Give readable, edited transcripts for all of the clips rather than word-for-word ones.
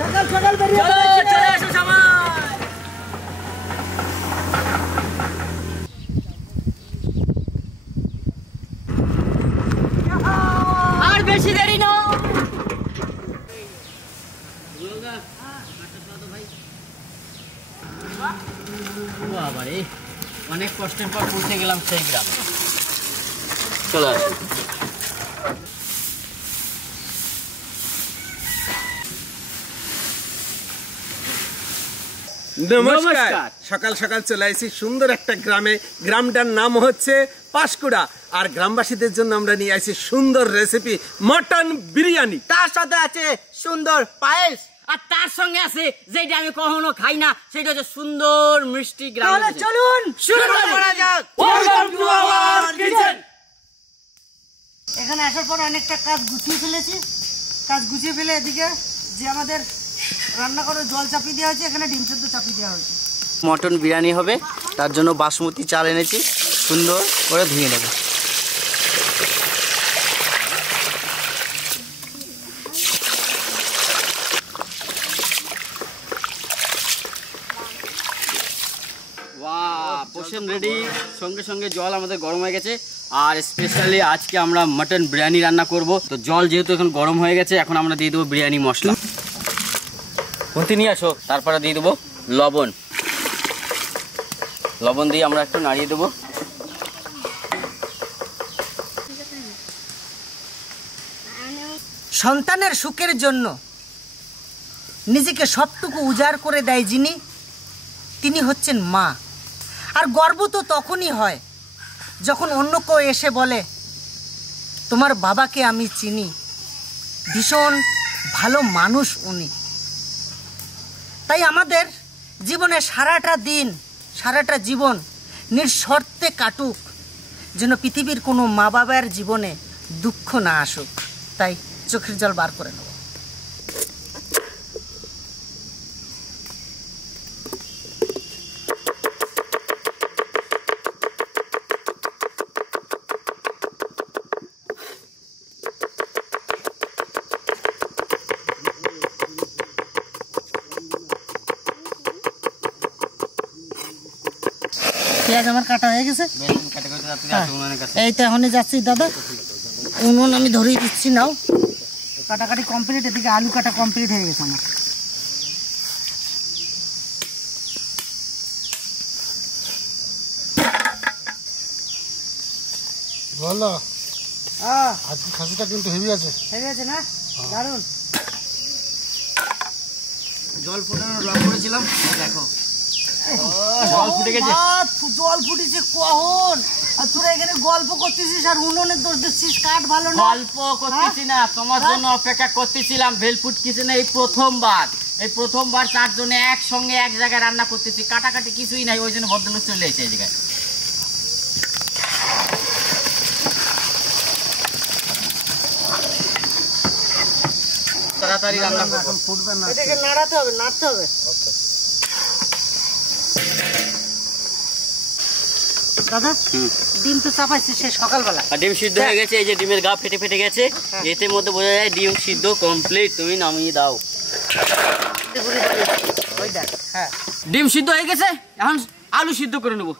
সকাল সকাল বেরিয়ে চলে আসো সবাই। আর বেশি দেরি না। বাবারে অনেক কষ্টের পর পৌঁছে গেলাম সেই গ্রামে। চলো আসো। নমস্কার। সকাল সকাল চলে আসি সুন্দর একটা গ্রামে। গ্রামটার নাম হচ্ছে পাঁশকুড়া। আর গ্রামবাসীদের জন্য আমরা নিয়ে আসি সুন্দর রেসিপি মটন বিরিয়ানি। তার সাথে আছে সুন্দর পায়েস, আর তার সঙ্গে আছে যেটা আমি কখনো খাই না, সেটা হচ্ছে সুন্দর মিষ্টি গ্রাম। তাহলে চলুন শুরু করা যাক। Welcome to our kitchen. এখানে আসার পর অনেকটা কাজ গুছিয়ে ফেলেছি। কাজ গুছিয়ে ফেলে এদিকে যে আমাদের রান্না করে জল চাপিয়ে দেওয়া হয়েছে, এখানে ডিম সেদ্ধ চাপিয়ে দেওয়া হয়েছে। মটন বিরিয়ানি হবে, তার জন্য বাসমতি চাল এনেছি, সুন্দর করে ধুয়ে নেব। পোষণ রেডি, সঙ্গে সঙ্গে জল আমাদের গরম হয়ে গেছে। আর স্পেশালি আজকে আমরা মটন বিরিয়ানি রান্না করব। তো জল যেহেতু এখন গরম হয়ে গেছে, এখন আমরা দিয়ে দেবো বিরিয়ানি মশলা। খুন্তি নিয়ে আসো। তারপরে দিয়ে দেবো লবণ। লবণ দিয়ে আমরা একটু নাড়িয়ে দেবো। সন্তানের সুখের জন্য নিজেকে সবটুকু উজাড় করে দেয় যিনি, তিনি হচ্ছেন মা। আর গর্ব তো তখনই হয় যখন অন্য কেউ এসে বলে, তোমার বাবাকে আমি চিনি, ভীষণ ভালো মানুষ উনি। তাই আমাদের জীবনে সারাটা দিন, সারাটা জীবন নিঃশর্তে কাটুক, যেন পৃথিবীর কোনো মা বাবার জীবনে দুঃখ না আসুক। তাই চোখের জল বার করে নেব। পেঁয়াজ আমার কাটা হয়ে গেছে, এই তো এখনই যাচ্ছি দাদা। উনুন আমি ধরিয়ে দিচ্ছি, নাও। কাটাকাটি কমপ্লিট, এদিকে আলু কাটা কমপ্লিট হয়ে গেছে আমার। বলো, আজকে খাসিটা কিন্তু হেভি আছে। হেভি আছে না? দারুন। জল ফোটানোর রং করেছিলাম, দেখো জল ফুটে গেছে। জল ফুটেছে কখন? আর তোরা এখানে গল্প করতেছিস আর উনুনের দোষ দিচ্ছিস। কাঠ ভালো না। গল্প করতেছি না, তোমার জন্য অপেক্ষা করতেছিলাম। ভেলফুট কিচেনে এই প্রথমবার চারজনে একসঙ্গে এক জায়গায় রান্না করতেছি। কাটাকাটি কিছুই নাই, ওই জন্য ভদ্রলোক চলে এসেছে এই জায়গায়। তাড়াতাড়ি রান্না এখন ফুটবে না, এটাকে নাড়াতে হবে, নাড়তে হবে। দাদা ডিম তো চাপাইছি সে সকালবেলা। আর ডিম সিদ্ধ হয়ে গেছে, এই যে ডিমের গা ফেটে ফেটে গেছে। এতে মধ্যে বোঝা যায় ডিম সিদ্ধ কমপ্লিট। তুমি নামিয়ে দাও। হ্যাঁ, ডিম সিদ্ধ হয়ে গেছে, এখন আলু সিদ্ধ করে নেবো।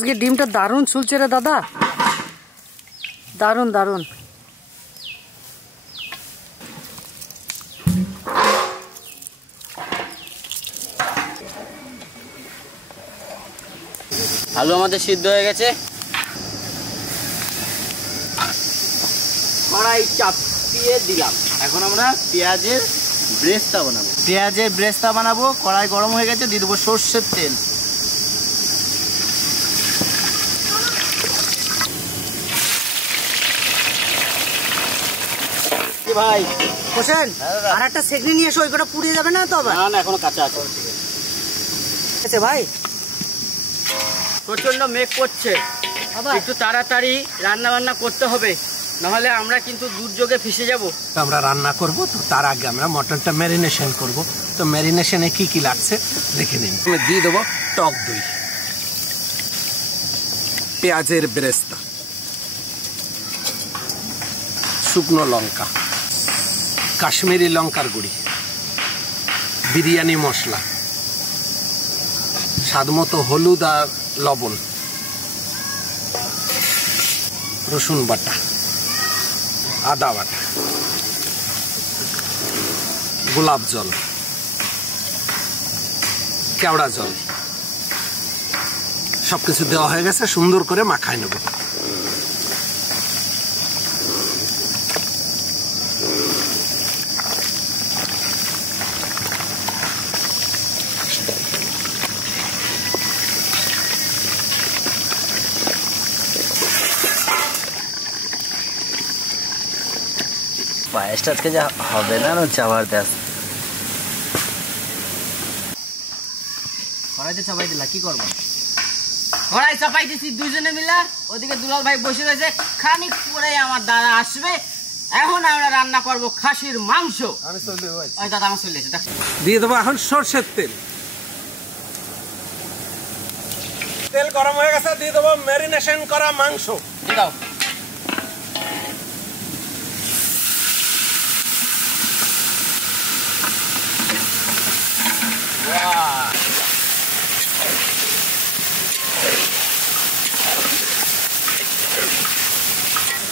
আজকে ডিমটা দারুণ ছুলছে রে দাদা, দারুণ দারুণ। আলু আমাদের সিদ্ধ হয়ে গেছে। কড়াই চাপিয়ে দিয়ে দিলাম। এখন আমরা পেঁয়াজের ব্রেস্তা বানাবো। পেঁয়াজের ব্রেস্তা বানাবো। কড়াই গরম হয়ে গেছে, দিয়ে দেবো সর্ষের তেল। ভাই হোসেন আর একটা সেকনি নিয়ে এসো, ওই কটা পুড়িয়ে যাবে না তো আবার? না না, এখনো কাঁচা আছে। ঠিক আছে ভাই। প্রচন্ড মেঘ করছে, একটু তাড়াতাড়ি রান্না বান্না করতে হবে, নাহলে আমরা কিন্তু দুর্যোগে ফেসে যাব। আমরা রান্না করব, তো তার আগে আমরা মটনটা ম্যারিনেশন করব। তো ম্যারিনেশনে কি কি লাগছে দেখে নিন। আমি দিয়ে দেবো টক দই, পেঁয়াজের ব্রেস্তা, শুকনো লঙ্কা, কাশ্মীরি লঙ্কার গুঁড়ি, বিরিয়ানি মশলা, স্বাদমতো হলুদ আর লবণ, রসুন বাটা, আদা বাটা, গোলাপ জল, কেওড়া জল, সবকিছু দেওয়া হয়ে গেছে। সুন্দর করে মাখায় নেব। পায়েসটা আজকে যা হবে না, জবরদস্ত। কড়াইতে চাপাই দিলা, কি করবো? কড়াই চাপাই দিছি দুজনে মিলা। ওদিকে দুলাল ভাই বসে রয়েছে, খানিক পরে আমার দাদা আসবে। এখন আমরা রান্না করব খাসির মাংস। ওই দাদা আমার চলে এসেছে। দিয়ে দেবো এখন সরষের তেল। তেল গরম হয়ে গেছে, দিয়ে দেবো ম্যারিনেশন করা মাংস। দাও।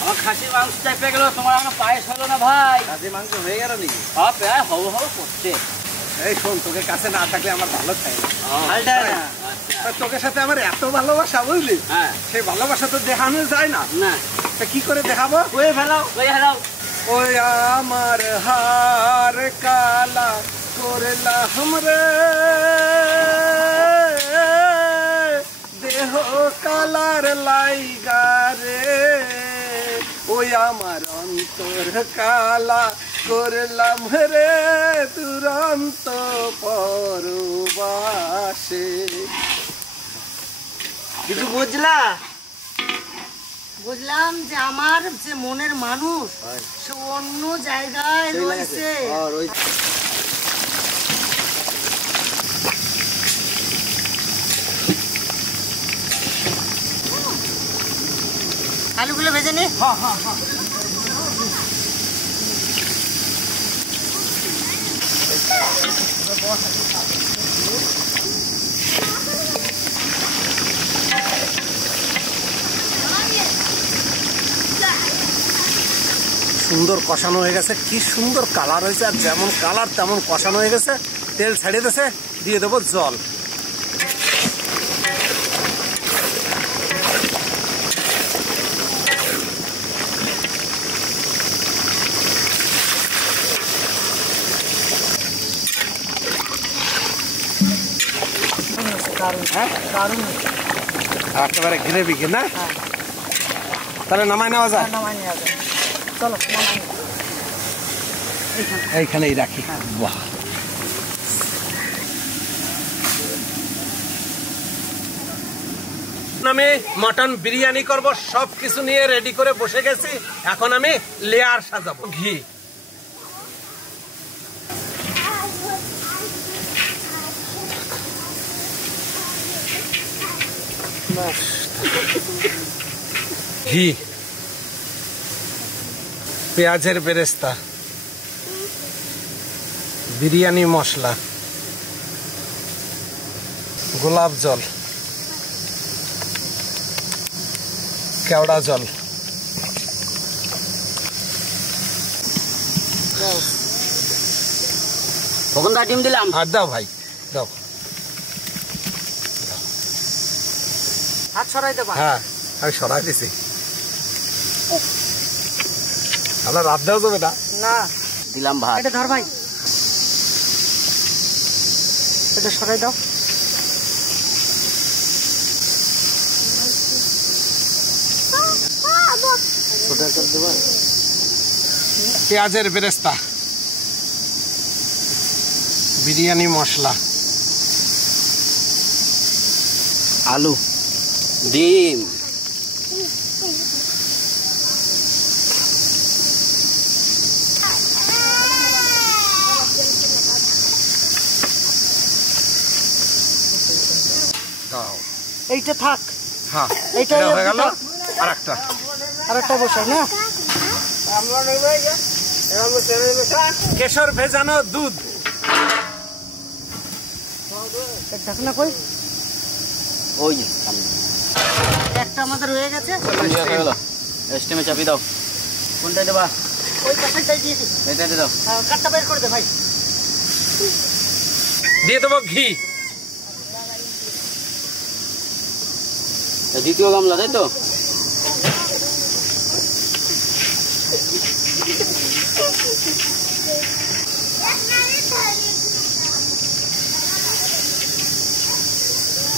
আমার খাসির মাংস চাপে গেল, তোমার আমার পায়েস হলো না ভাই। খাসির মাংস হয়ে গেল নাকি? হ্যাঁ, প্রায় হবো হবো করছে। এই শোন, তোকে কাছে না থাকলে আমার ভালো থাকে না। হালটায় না। তোকে সাথে আমার এত ভালোবাসা, বুঝলি? হ্যাঁ। সেই ভালোবাসা তো দেখানো যায় না। না, তা কি করে দেখাবো? কই ফেলাও, কই ফেলাও। ওই আমার হার কালা করলাম রে, দেহ কালার লাইগা রে, ওই আমার অন্তর কালা করলাম রে, দুরন্ত পরবাসে। কিছু বুঝলা? বুঝলাম যে আমার যে মনের মানুষ সে অন্য জায়গায় রয়েছে। আলুগুলো ভেজে নে। সুন্দর কষানো হয়ে গেছে, কি সুন্দর কালার হয়েছে, আর যেমন কালার তেমন কষানো হয়ে গেছে। তেল ছাড়িয়ে দিয়েছে, দিয়ে দেবো জল। একেবারে গ্রেভি কি না? তাহলে নামাই নেওয়া যায়। চলো এইখানেই রাখি। বাহ, আমি মটন বিরিয়ানি করব, সবকিছু নিয়ে রেডি করে বসে গেছি। এখন আমি লেয়ার সাজাবো। ঘি, ঘি, পেঁয়াজের বেরেস্তা, বিরিয়ানি মশলা, গোলাপ জল, কেওড়া জল, কখন ডিম দিলাম। আর দাও ভাই, দাও। হাত সরাইতে পার। হ্যাঁ, আমি সরাই দিছি। আমরা রাত দেওয়া যাবে না। না দিলাম ভাত। এটা ধর ভাই, এটা সরাই দাও। পেঁয়াজের বেরেস্তা, বিরিয়ানি মশলা, আলু, ডিম, এইটা থাক, হ্যাঁ এইটা হয়ে গেল। আর একটা বসাই না, কেশর ভেজানো দুধ, থাক না কই, ওই যে সামনে। একটা আমাদের হয়ে গেছে। স্টিমে চাপিয়ে দাও। কোনটা দেবা? ওই পাশেরটাই দিয়ে দিই। এটাতে দাও। কাঠটা বের করে দে ভাই। দিয়ে দেবো ঘি, দ্বিতীয় গামলা, তাই তো?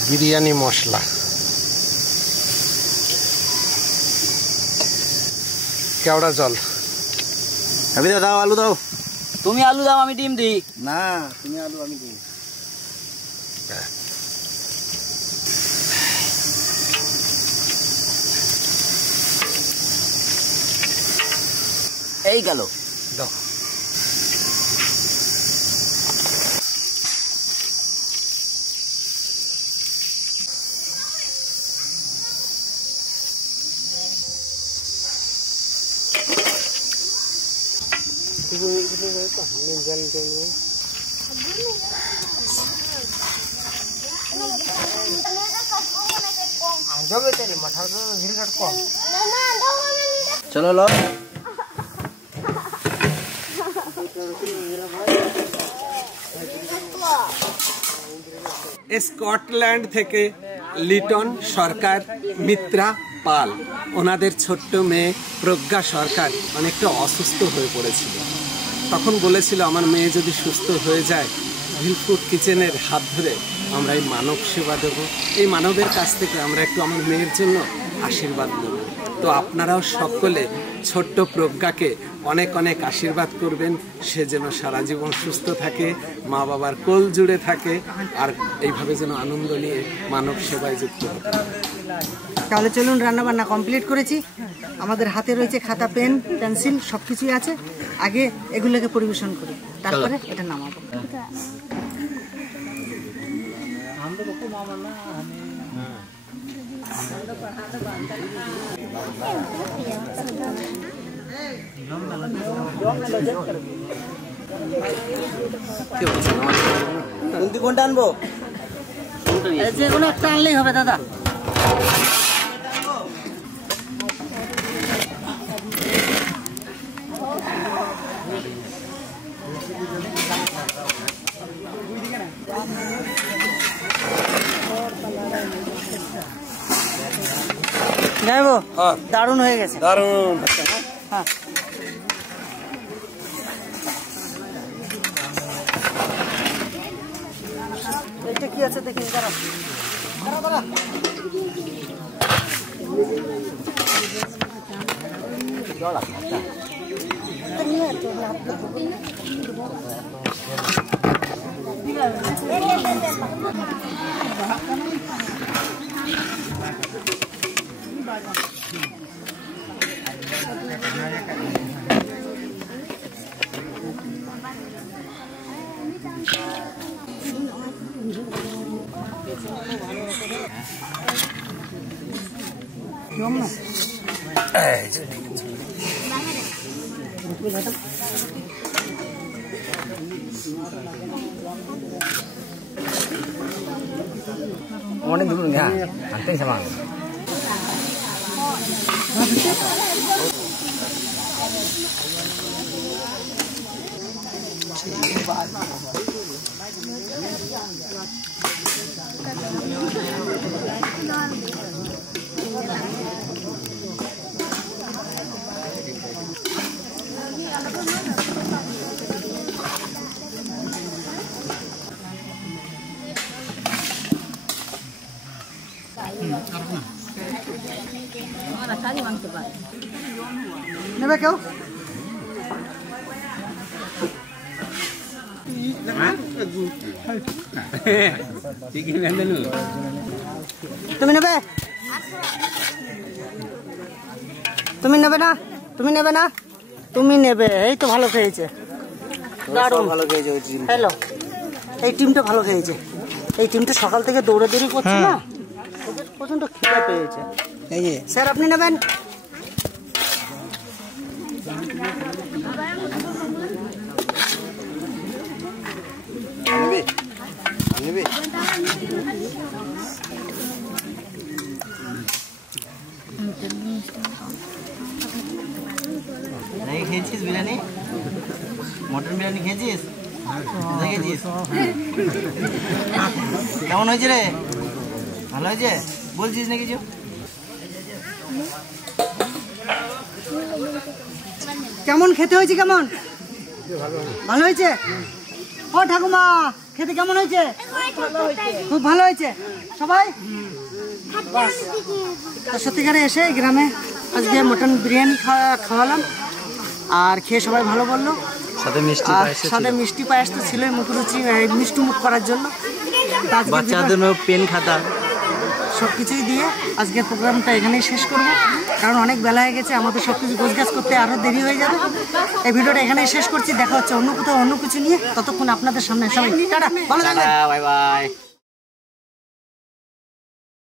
বিরিয়ানি মশলা, কেওড়া জল। দাও আলু দাও। তুমি আলু দাও, আমি ডিম দিই। না তুমি আলু আমি দিই। এই গেল। দাও। চলো লো। স্কটল্যান্ড থেকে লিটন সরকার, মিত্রা পাল, ওনাদের ছোট্ট মেয়ে প্রজ্ঞা সরকার অনেকটা অসুস্থ হয়ে পড়েছিল। তখন বলেছিল আমার মেয়ে যদি সুস্থ হয়ে যায়, ভিলফুড কিচেনের হাত ধরে আমরা এই মানব সেবা দেব, এই মানবের কাছ থেকে আমরা একটু আমার মেয়ের জন্য আশীর্বাদ নেব। তো আপনারাও সকলে ছোট্ট প্রজ্ঞাকে অনেক অনেক আশীর্বাদ করবেন, সে যেন সারা জীবন সুস্থ থাকে, মা বাবার কোল জুড়ে থাকে, আর এইভাবে যেন আনন্দ নিয়ে মানব সেবায় যুক্ত হবে। তাহলে চলুন, রান্না বান্না কমপ্লিট করেছি, আমাদের হাতে রয়েছে খাতা, পেন, পেন্সিল, সব কিছুই আছে। আগে এগুলোকে পরিবেশন করি, তারপরে এটা নামাবো। কোনটা আনবো? যেগুলো একটা আনলেই হবে দাদা। যাইবো, দারুণ হয়ে গেছে, দারুণ। হ্যাঁ। এটা কি আছে দেখি, দাঁড়া দাঁড়া দাঁড়া। Mana dulu nggak? Nanti sama. নেবে কেউ? তুমি নেবে? তুমি নেবে না? তুমি নেবে না? তুমি নেবে। এই তো ভালো খেয়েছে, দারুণ ভালো খেয়েছে। হ্যালো, এই টিমটা ভালো খেয়েছে। এই টিমটা সকাল থেকে দৌড়াদৌড়ি করছে না, ওদের প্রচন্ড খিদে পেয়েছে। এই যে স্যার আপনি নেবেন? খেয়েছিস বিরিয়ানি? মটন বিরিয়ানি খেয়েছিস? খেয়েছিস? কেমন হয়েছে রে? ভালো হয়েছে? বলছিস না কিছু? কেমন খেতে হয়েছে? কেমন? ভালো হয়েছে? ও ঠাকুমা, খেতে কেমন হয়েছে? খুব ভালো হয়েছে। সবাই সত্যিকারে এসে গ্রামে আজকে মটন বিরিয়ানি খাওয়ালাম, আর খেয়ে সবাই ভালো বললো। সাথে মিষ্টি পায়েস তো ছিল মুখরুচি, মিষ্টি মুখ করার জন্য। বাচ্চাদের পেন খাতা সব কিছুই দিয়ে আজকের প্রোগ্রামটা এখানেই শেষ করবো, কারণ অনেক বেলা হয়ে গেছে, আমাদের সব কিছু গোছগাছ করতে আরও দেরি হয়ে যাবে। এই ভিডিওটা এখানেই শেষ করছি। দেখা হচ্ছে অন্য কোথাও অন্য কিছু নিয়ে। ততক্ষণ আপনাদের সামনে সবাই টাটা, ভালো থাকবেন, বাই বাই।